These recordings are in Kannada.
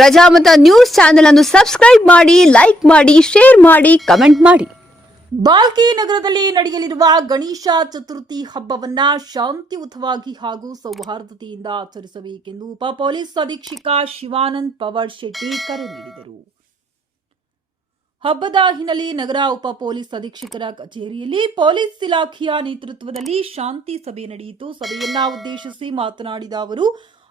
ಪ್ರಜಾಮತ ನ್ಯೂಸ್ ಚಾನೆಲ್ ಅನ್ನು ಸಬ್ಸ್ಕ್ರೈಬ್ ಮಾಡಿ, ಲೈಕ್ ಮಾಡಿ, ಶೇರ್ ಮಾಡಿ, ಕಮೆಂಟ್ ಮಾಡಿ. ಬಾಲ್ಕಿ ನಗರದಲ್ಲಿ ನಡೆಯಲಿರುವ ಗಣೇಶ ಚತುರ್ಥಿ ಹಬ್ಬವನ್ನ ಶಾಂತಿಯುತವಾಗಿ ಹಾಗೂ ಸೌಹಾರ್ದತೆಯಿಂದ ಆಚರಿಸಬೇಕೆಂದು ಉಪ ಪೊಲೀಸ್ ಅಧೀಕ್ಷಕ ಶಿವಾನಂದ್ ಪವರ್ ಶೆಟ್ಟಿ ಕರೆ ನೀಡಿದರು. ಹಬ್ಬದ ಹಿನ್ನೆಲೆ ನಗರ ಉಪ ಪೊಲೀಸ್ ಅಧೀಕ್ಷಕರ ಕಚೇರಿಯಲ್ಲಿ ಪೊಲೀಸ್ ಇಲಾಖೆಯ ನೇತೃತ್ವದಲ್ಲಿ ಶಾಂತಿ ಸಭೆ ನಡೆಯಿತು. ಸಭೆಯನ್ನ ಉದ್ದೇಶಿಸಿ ಮಾತನಾಡಿದ ಅವರು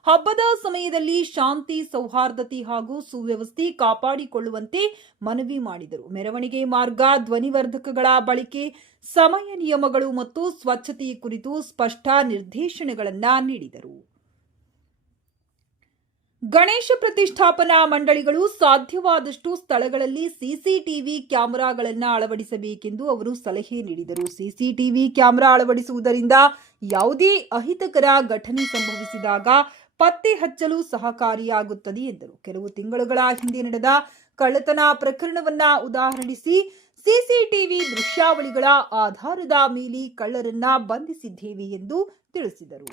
ಹಬ್ಬದ ಸಮಯದಲ್ಲಿ ಶಾಂತಿ, ಸೌಹಾರ್ದತೆ ಹಾಗೂ ಸುವ್ಯವಸ್ಥೆ ಕಾಪಾಡಿಕೊಳ್ಳುವಂತೆ ಮನವಿ ಮಾಡಿದರು. ಮೆರವಣಿಗೆ ಮಾರ್ಗ, ಧ್ವನಿವರ್ಧಕಗಳ ಬಳಕೆ, ಸಮಯ ನಿಯಮಗಳು ಮತ್ತು ಸ್ವಚ್ಛತೆ ಕುರಿತು ಸ್ಪಷ್ಟ ನಿರ್ದೇಶನಗಳನ್ನು ನೀಡಿದರು. ಗಣೇಶ ಪ್ರತಿಷ್ಠಾಪನಾ ಮಂಡಳಿಗಳು ಸಾಧ್ಯವಾದಷ್ಟು ಸ್ಥಳಗಳಲ್ಲಿ ಸಿಸಿಟಿವಿ ಕ್ಯಾಮೆರಾಗಳನ್ನು ಅಳವಡಿಸಬೇಕೆಂದು ಅವರು ಸಲಹೆ ನೀಡಿದರು. ಸಿಸಿಟಿವಿ ಕ್ಯಾಮೆರಾ ಅಳವಡಿಸುವುದರಿಂದ ಯಾವುದೇ ಅಹಿತಕರ ಘಟನೆ ಸಂಭವಿಸಿದಾಗ ಪತ್ತೆ ಹಚ್ಚಲು ಸಹಕಾರಿಯಾಗುತ್ತದೆ ಎಂದರು. ಕೆಲವು ತಿಂಗಳುಗಳ ಹಿಂದೆ ನಡೆದ ಕಳ್ಳತನ ಪ್ರಕರಣವನ್ನ ಉದಾಹರಣಿಸಿ ಸಿಸಿಟಿವಿ ದೃಶ್ಯಾವಳಿಗಳ ಆಧಾರದ ಮೇಲೆ ಕಳ್ಳರನ್ನ ಬಂಧಿಸಿದ್ದೇವೆ ಎಂದು ತಿಳಿಸಿದರು.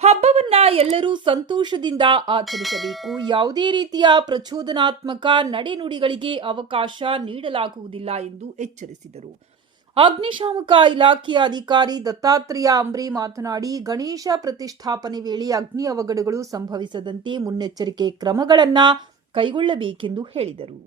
ಹಬ್ಬವನ್ನ ಎಲ್ಲರೂ ಸಂತೋಷದಿಂದ ಆಚರಿಸಬೇಕು. ಯಾವುದೇ ರೀತಿಯ ಪ್ರಚೋದನಾತ್ಮಕ ನಡೆನುಡಿಗಳಿಗೆ ಅವಕಾಶ ನೀಡಲಾಗುವುದಿಲ್ಲ ಎಂದು ಎಚ್ಚರಿಸಿದರು. ಅಗ್ನಿಶಾಮಕ ಇಲಾಖೆಯ ಅಧಿಕಾರಿ ದತ್ತಾತ್ರೇಯ ಅಂಬ್ರಿ ಮಾತನಾಡಿ, ಗಣೇಶ ಪ್ರತಿಷ್ಠಾಪನೆ ವೇಳೆ ಅಗ್ನಿ ಅವಘಡಗಳು ಸಂಭವಿಸದಂತೆ ಮುನ್ನೆಚ್ಚರಿಕೆ ಕ್ರಮಗಳನ್ನು ಕೈಗೊಳ್ಳಬೇಕೆಂದು ಹೇಳಿದರು.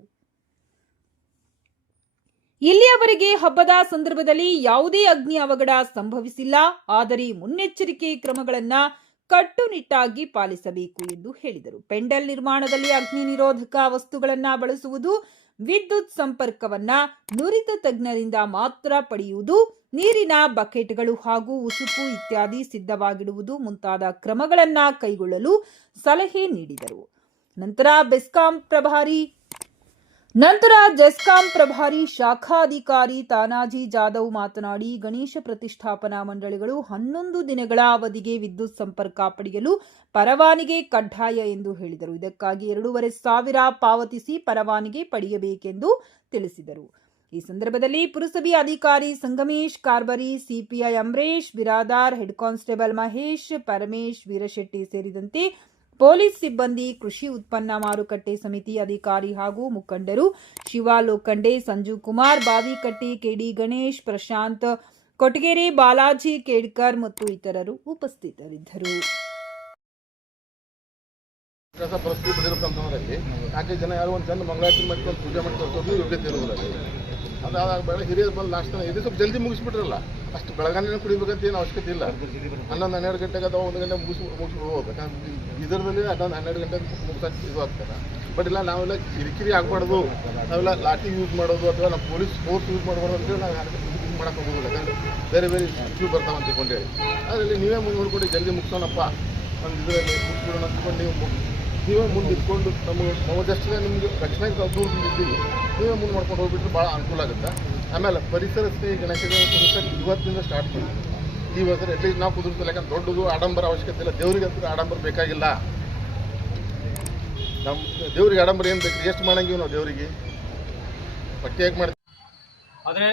ಇಲ್ಲಿಯವರೆಗೆ ಹಬ್ಬದ ಸಂದರ್ಭದಲ್ಲಿ ಯಾವುದೇ ಅಗ್ನಿ ಅವಘಡ ಸಂಭವಿಸಿಲ್ಲ, ಆದರೆ ಮುನ್ನೆಚ್ಚರಿಕೆ ಕ್ರಮಗಳನ್ನು ಕಟ್ಟುನಿಟ್ಟಾಗಿ ಪಾಲಿಸಬೇಕು ಎಂದು ಹೇಳಿದರು. ಪೆಂಡಲ್ ನಿರ್ಮಾಣದಲ್ಲಿ ಅಗ್ನಿ ನಿರೋಧಕ ವಸ್ತುಗಳನ್ನು ಬಳಸುವುದು ವಿದ್ಯುತ್ ಸಂಪರ್ಕವನ್ನ ನುರಿತ ತಜ್ಞರಿಂದ ಮಾತ್ರ ಪಡೆಯುವುದು, ನೀರಿನ ಬಕೆಟ್ಗಳು ಹಾಗೂ ಉಸುಕು ಇತ್ಯಾದಿ ಸಿದ್ಧವಾಗಿಡುವುದು ಮುಂತಾದ ಕ್ರಮಗಳನ್ನ ಕೈಗೊಳ್ಳಲು ಸಲಹೆ ನೀಡಿದರು. ನಂತರ ಬೆಸ್ಕಾಂ ಪ್ರಭಾರಿ ನಂತರ ಜೆಸ್ಕಾಂ ಪ್ರಭಾರಿ ಶಾಖಾಧಿಕಾರಿ ತಾನಾಜಿ ಜಾಧವ್ ಮಾತನಾಡಿ, ಗಣೇಶ ಪ್ರತಿಷ್ಠಾಪನಾ ಮಂಡಳಿಗಳು ಹನ್ನೊಂದು ದಿನಗಳ ಅವಧಿಗೆ ವಿದ್ಯುತ್ ಸಂಪರ್ಕ ಪಡೆಯಲು ಪರವಾನಿಗೆ ಕಡ್ಡಾಯ ಎಂದು ಹೇಳಿದರು. ಇದಕ್ಕಾಗಿ ಎರಡೂವರೆ ಸಾವಿರ ಪಾವತಿಸಿ ಪರವಾನಿಗೆ ಪಡೆಯಬೇಕೆಂದು ತಿಳಿಸಿದರು. ಈ ಸಂದರ್ಭದಲ್ಲಿ ಪುರಸಭೆ ಅಧಿಕಾರಿ Sangamesh Karbari, CPI Ambarish Biradar, head constable Mahesh, Paramesh, Veerashetty ಸೇರಿದಂತೆ ಪೊಲೀಸ್ ಸಿಬ್ಬಂದಿ, ಕೃಷಿ ಉತ್ಪನ್ನ ಮಾರುಕಟ್ಟೆ ಸಮಿತಿ ಅಧಿಕಾರಿ ಹಾಗೂ ಮುಖಂಡರು ಶಿವ ಲೋಖಂಡೆ ಸಂಜು ಕುಮಾರ್, ಬಾವಿಕಟ್ಟಿ ಕೆಡಿ ಗಣೇಶ್, ಪ್ರಶಾಂತ್ ಕೊಟಗೇರಿ ಬಾಲಾಜಿ ಕೇಡ್ಕರ್ ಮತ್ತು ಇತರರು ಉಪಸ್ಥಿತರಿದ್ದರು. ಪರಿಸ್ಥಿತಿ ಬಂದಿರೋ ಸಂದರ್ಭದಲ್ಲಿ ನಾಲ್ಕೈದು ಜನ ಯಾರೋ ಒಂದು ಚಂದ ಮಂಗಳಾರತಿ ಮಾಡ್ಕೊಂಡು ಪೂಜೆ ಮಾಡಿ ತೋರಿಸೋದು ಯೋಗ್ಯತೆ ಇರೋದಿಲ್ಲ ಅಲ್ಲಿ ಅದಾದ ಬೆಳಗ್ಗೆ ಹಿರಿಯರು ಬಂದು ಲಾಸ್ಟ್ ಇದು ಸ್ವಲ್ಪ ಜಲ್ದಿ ಮುಗಿಸ್ಬಿಟ್ರಲ್ಲ. ಅಷ್ಟು ಬೆಳಗಾನೇ ಕುಡಿಬೇಕಂತ ಏನು ಅವಶ್ಯಕತೆ ಇಲ್ಲ. ಹನ್ನೊಂದು, ಹನ್ನೆರಡು ಗಂಟೆಗೆ ಅಥವಾ ಒಂದು ಗಂಟೆ ಮುಗಿಸ್ ಮುಗಿಸ್ಬಿಡ್ಬೋದು ಯಾಕಂದ್ರೆ ಇದರದಲ್ಲಿ ಹನ್ನೊಂದು, ಹನ್ನೆರಡು ಗಂಟೆಗೆ ಮುಗಿಸೋಕೆ ಇದು ಆಗ್ತಾರೆ ಬಟ್ ಇಲ್ಲ, ನಾವೆಲ್ಲ ಕಿರಿಕಿರಿ ಆಗಬಾರ್ದು. ನಾವೆಲ್ಲ ಲಾಠಿ ಯೂಸ್ ಮಾಡೋದು ಅಥವಾ ನಾವು ಪೊಲೀಸ್ ಫೋರ್ಸ್ ಯೂಸ್ ಮಾಡ್ಬೋದು ಅಂತ ಹೇಳಿ ನಾವು ಯೂಸ್ ಮಾಡೋಕೆ ಹೋಗೋದಿಲ್ಲ ಯಾಕಂದ್ರೆ ಬೇರೆ ಬೇರೆ ಇಶ್ಯೂ ಬರ್ತಾವೆ ಅಂತ ತಿಳ್ಕೊಂಡೇಳಿ ಅದರಲ್ಲಿ ನೀವೇ ಮುಂದೆ ನೋಡ್ಕೊಂಡು ಜಲ್ದಿ ಮುಗಿಸೋಣಪ್ಪ. ಒಂದು ಇದರಲ್ಲಿ ಮುಗಿಸ್ಬಿಡೋಣ ಅಂದ್ಕೊಂಡು ನೀವು ನೀವೇ ಮುಂದೆ ಇಟ್ಕೊಂಡು ನಮಗೆ ನಮ್ಮದಷ್ಟೇ ನಿಮಗೆ ರಕ್ಷಣೆ ಇದ್ದೀವಿ. ನೀವೇ ಮುಂದೆ ಮಾಡ್ಕೊಂಡು ಹೋಗ್ಬಿಟ್ರೆ ಭಾಳ ಅನುಕೂಲ ಆಗುತ್ತೆ. ಆಮೇಲೆ ಪರಿಸರ ಸ್ನೇಹಿ ಗಣೇಶ ಇವತ್ತಿಂದ ಸ್ಟಾರ್ಟ್ ಮಾಡಿ ಈ ವರ್ಷ ಅಟ್ಲೀಸ್ಟ್ ನಾವು ಕುದುರ್ತಿಲ್ಲ ಯಾಕಂದ್ರೆ ದೊಡ್ಡದು ಆಡಂಬರ ಅವಶ್ಯಕತೆ ಇಲ್ಲ. ದೇವ್ರಿಗೆ ಹತ್ರ ಆಡಂಬರ ಬೇಕಾಗಿಲ್ಲ. ನಮ್ಮ ದೇವ್ರಿಗೆ ಆಡಂಬರ ಏನು ಬೇಕು? ಎಷ್ಟು ಮಾಡಂಗಿವಿ ನಾವು ದೇವರಿಗೆ. ಪಟ್ಟಿ ಹೇಗೆ ಮಾಡ್ತೀವಿ ಆದರೆ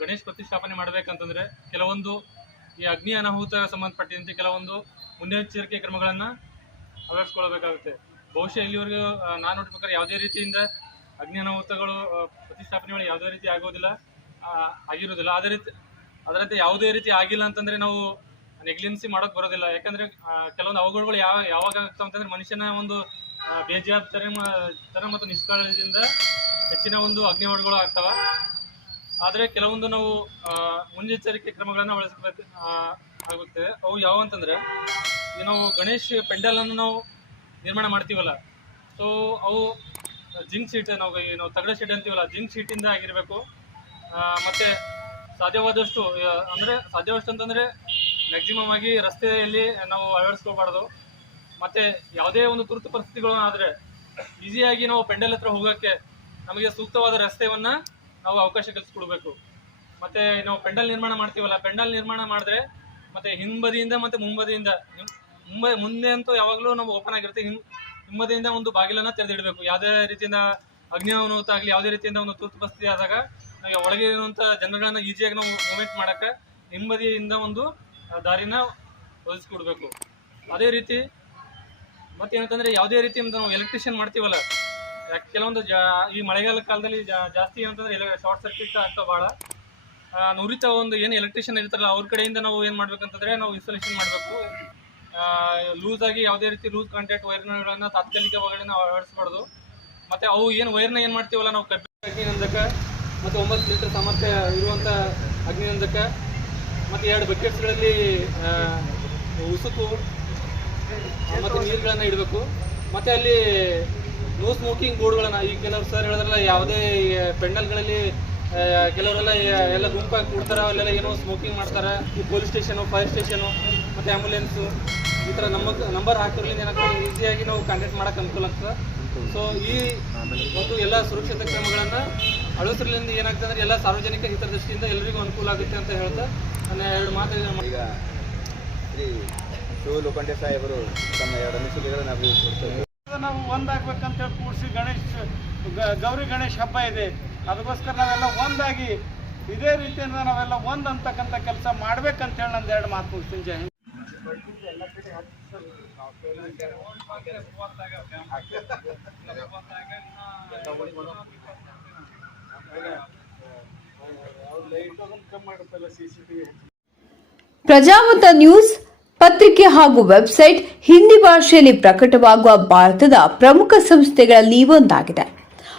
ಗಣೇಶ ಪ್ರತಿಷ್ಠಾಪನೆ ಮಾಡಬೇಕಂತಂದ್ರೆ ಕೆಲವೊಂದು ಈ ಅಗ್ನಿ ಅನಾಹುತ ಸಂಬಂಧಪಟ್ಟಂತೆ ಕೆಲವೊಂದು ಮುನ್ನೆಚ್ಚರಿಕೆ ಕ್ರಮಗಳನ್ನು ಅಳವಡಿಸ್ಕೊಳ್ಬೇಕಾಗುತ್ತೆ ಬಹುಶಃ ಇಲ್ಲಿವರೆಗೂ ನಾನು ನೋಡ್ಬೇಕಾದ್ರೆ ಯಾವುದೇ ರೀತಿಯಿಂದ ಅಗ್ನಿ ಪ್ರತಿಷ್ಠಾಪನೆಗಳು ಯಾವುದೇ ರೀತಿ ಆಗೋದಿಲ್ಲ ಆಗಿರೋದಿಲ್ಲ. ಅದೇ ರೀತಿ, ಅದರಂತೆ ಯಾವುದೇ ರೀತಿ ಆಗಿಲ್ಲ ಅಂತಂದ್ರೆ ನಾವು ನೆಗ್ಲಿನ್ಸಿ ಮಾಡೋಕೆ ಬರೋದಿಲ್ಲ. ಯಾಕಂದ್ರೆ ಕೆಲವೊಂದು ಅವಘಡಗಳು ಯಾವ, ಯಾವಾಗ ಆಗ್ತಾವ ಅಂತಂದ್ರೆ ಮನುಷ್ಯನ ಒಂದು ಬೇಜವಾಬ್ದಾರಿ ತನ ಮತ್ತು ನಿಷ್ಕಾಳಜಿಯಿಂದ ಹೆಚ್ಚಿನ ಒಂದು ಅಗ್ನಿ ಆಗ್ತವೆ. ಆದರೆ ಕೆಲವೊಂದು ನಾವು ಮುನ್ನೆಚ್ಚರಿಕೆ ಕ್ರಮಗಳನ್ನು ಬಳಸಬೇಕು ಆಗುತ್ತೆ ಅವು ಯಾವ ಅಂತಂದ್ರೆ ನಾವು ಗಣೇಶ್ ಪೆಂಡಲ್ ಅನ್ನು ನಾವು ನಿರ್ಮಾಣ ಮಾಡ್ತೀವಲ್ಲ ಸೊ ಅವು ಜಿಂಕ್ ಶೀಟ್, ನಾವು ಏನು ತಗಡ ಶೀಟ್ ಅಂತೀವಲ್ಲ, ಜಿಂಕ್ ಶೀಟಿಂದ ಆಗಿರಬೇಕು. ಮತ್ತೆ ಸಾಧ್ಯವಾದಷ್ಟು ಅಂದ್ರೆ ಸಾಧ್ಯವಾದಷ್ಟು ಅಂತಂದ್ರೆ ಮ್ಯಾಕ್ಸಿಮಮ್ ಆಗಿ ರಸ್ತೆಯಲ್ಲಿ ನಾವು ಅಳವಡಿಸ್ಕೋಬಾರ್ದು ಮತ್ತೆ ಯಾವುದೇ ಒಂದು ತುರ್ತು ಪರಿಸ್ಥಿತಿಗಳು ಆದರೆ ಈಸಿಯಾಗಿ ನಾವು ಪೆಂಡಲ್ ಹತ್ರ ಹೋಗೋಕ್ಕೆ ನಮಗೆ ಸೂಕ್ತವಾದ ರಸ್ತೆಯನ್ನ ನಾವು ಅವಕಾಶ ಕಲ್ಸ್ಕೊಡ್ಬೇಕು. ಮತ್ತೆ ನಾವು ಪೆಂಡಲ್ ನಿರ್ಮಾಣ ಮಾಡ್ತೀವಲ್ಲ, ಪೆಂಡಲ್ ನಿರ್ಮಾಣ ಮಾಡಿದ್ರೆ ಮತ್ತೆ ಹಿಂಬದಿಯಿಂದ ಮತ್ತೆ ಮುಂಬದಿಯಿಂದ. ಮುಂಬೈ, ಮುಂದೆ ಅಂತೂ ಯಾವಾಗಲೂ ನಾವು ಓಪನ್ ಆಗಿರುತ್ತೆ. ಹಿಂ ಹಿಂಬದಿಯಿಂದ ಒಂದು ಬಾಗಿಲನ್ನ ತೆರೆದಿಡಬೇಕು. ಯಾವುದೇ ರೀತಿಯಿಂದ ಅಗ್ನಿ ಅನುಭವ ಆಗಲಿ, ಯಾವುದೇ ರೀತಿಯಿಂದ ಒಂದು ತುರ್ತು ಪರಿಸ್ಥಿತಿ ಆದಾಗ ಒಳಗೆ ಇರುವಂಥ ಜನಗಳನ್ನ ಈಸಿಯಾಗಿ ನಾವು ಮೂವ್ಮೆಂಟ್ ಮಾಡೋಕ್ಕೆ ಹಿಂಬದಿಯಿಂದ ಒಂದು ದಾರಿನ ಒದಗಿಸ್ಕೊಡ್ಬೇಕು. ಅದೇ ರೀತಿ ಮತ್ತೇನಂತಂದರೆ ಯಾವುದೇ ರೀತಿಯಿಂದ ನಾವು ಎಲೆಕ್ಟ್ರಿಷಿಯನ್ ಮಾಡ್ತೀವಲ್ಲ ಕೆಲವೊಂದು ಜಾ, ಈ ಮಳೆಗಾಲ ಕಾಲದಲ್ಲಿ ಜಾಸ್ತಿ ಏನಂತಂದ್ರೆ ಶಾರ್ಟ್ ಸರ್ಕ್ಯೂಟ್ ಆಗ್ತಾ ಭಾಳ ನುರಿತ ಒಂದು ಏನು ಎಲೆಕ್ಟ್ರಿಷಿಯನ್ ಇರ್ತಾರಲ್ಲ, ಅವ್ರ ಕಡೆಯಿಂದ ನಾವು ಏನು ಮಾಡ್ಬೇಕಂತಂದ್ರೆ ನಾವು ಇನ್ಸ್ಟಾಲೇಷನ್ ಮಾಡಬೇಕು. ಲೂಸ್ ಆಗಿ ಯಾವುದೇ ರೀತಿ ಲೂಸ್ ಕಾಂಟ್ಯಾಕ್ಟ್ ವೈರ್ಗಳನ್ನು ತಾತ್ಕಾಲಿಕವಾಗಿ ನಾವು ಅಳವಡಿಸಬಾರ್ದು ಮತ್ತು ಅವು ಏನು ವೈರ್ನ ಏನು ಮಾಡ್ತೀವಲ್ಲ, ನಾವು ಕಬ್ಬಿ ಅಗ್ನಿನಂದಕ ಮತ್ತು ಒಂಬತ್ತು ಲೀಟರ್ ಸಾಮರ್ಥ್ಯ ಇರುವಂಥ ಅಗ್ನಿನಂದಕ ಮತ್ತು ಎರಡು ಬಕೆಟ್ಸ್ಗಳಲ್ಲಿ ಉಸುಕು, ಮತ್ತು ನೀರುಗಳನ್ನು ಇಡಬೇಕು. ಮತ್ತು ಅಲ್ಲಿ ನೋ ಸ್ಮೋಕಿಂಗ್ ಬೋರ್ಡ್ಗಳನ್ನು ಈಗ ಕೆಲವರು ಸರ್ ಹೇಳಿದ್ರಲ್ಲ, ಯಾವುದೇ ಪೆಂಡಲ್ಗಳಲ್ಲಿ ಕೆಲವರೆಲ್ಲ ಎಲ್ಲ ಗುಂಪಾಗಿ ಕೊಡ್ತಾರೆ ಅಲ್ಲೆಲ್ಲ ಏನೋ ಸ್ಮೋಕಿಂಗ್ ಮಾಡ್ತಾರೆ. ಈ ಪೊಲೀಸ್ ಸ್ಟೇಷನು ಫೈರ್ ಸ್ಟೇಷನು ಮತ್ತು ಆ್ಯಂಬುಲೆನ್ಸು ಈ ಥರ ನಮ್ಮ ನಂಬರ್ ಹಾಕಿರ್ಲಿಂದ ಏನಾಗ್ತದೆ ಈಸಿಯಾಗಿ ನಾವು ಕಾಂಟ್ಯಾಕ್ಟ್ ಮಾಡೋಕೆ ಅನುಕೂಲ ಆಗ್ತದೆ. ಸೊ ಈ ಒಂದು ಎಲ್ಲ ಸುರಕ್ಷತಾ ಕ್ರಮಗಳನ್ನು ಅಳವಡಿಸಲಿಂದ ಏನಾಗ್ತದೆ ಅಂದರೆ ಎಲ್ಲ ಸಾರ್ವಜನಿಕ ಹಿತದೃಷ್ಟಿಯಿಂದ ಎಲ್ಲರಿಗೂ ಅನುಕೂಲ ಆಗುತ್ತೆ ಅಂತ ಹೇಳ್ತಾ ನನ್ನ ಎರಡು ಮಾತು ಈಗ ಶ್ರೀ ಶಿವ ಲೋಕಂಡೆ ಸಾಹೇಬರು ತಮ್ಮ ಎರಡು ಅನಿಸಿಕೆಗಳನ್ನು ಅಭಿವೃದ್ಧಿ ನಾವು ಒಂದಾಗ್ಬೇಕಂತ ಹೇಳಿ ಕೂಡಿಸಿ ಗಣೇಶ್ ಗ- ಗೌರಿ ಗಣೇಶ್ ಹಬ್ಬ ಇದೆ. ಅದಕ್ಕೋಸ್ಕರ ನಾವೆಲ್ಲ ಒಂದಾಗಿ ಇದೇ ರೀತಿಯಿಂದ ನಾವೆಲ್ಲ ಒಂದ್ ಅಂತಕ್ಕಂಥ ಕೆಲಸ ಮಾಡ್ಬೇಕಂತ ಹೇಳಿ ನಂದು ಎರಡು ಮಾತು ಮುಗಿಸ್ತೀನಿ ಜಯ. ಪ್ರಜಾಮತ ನ್ಯೂಸ್, ಪತ್ರಿಕೆ ಹಾಗೂ ವೆಬ್ಸೈಟ್, ಹಿಂದಿ ಭಾಷೆಯಲ್ಲಿ ಪ್ರಕಟವಾಗುವ ಭಾರತದ ಪ್ರಮುಖ ಸಂಸ್ಥೆಗಳಲ್ಲಿ ಒಂದಾಗಿದೆ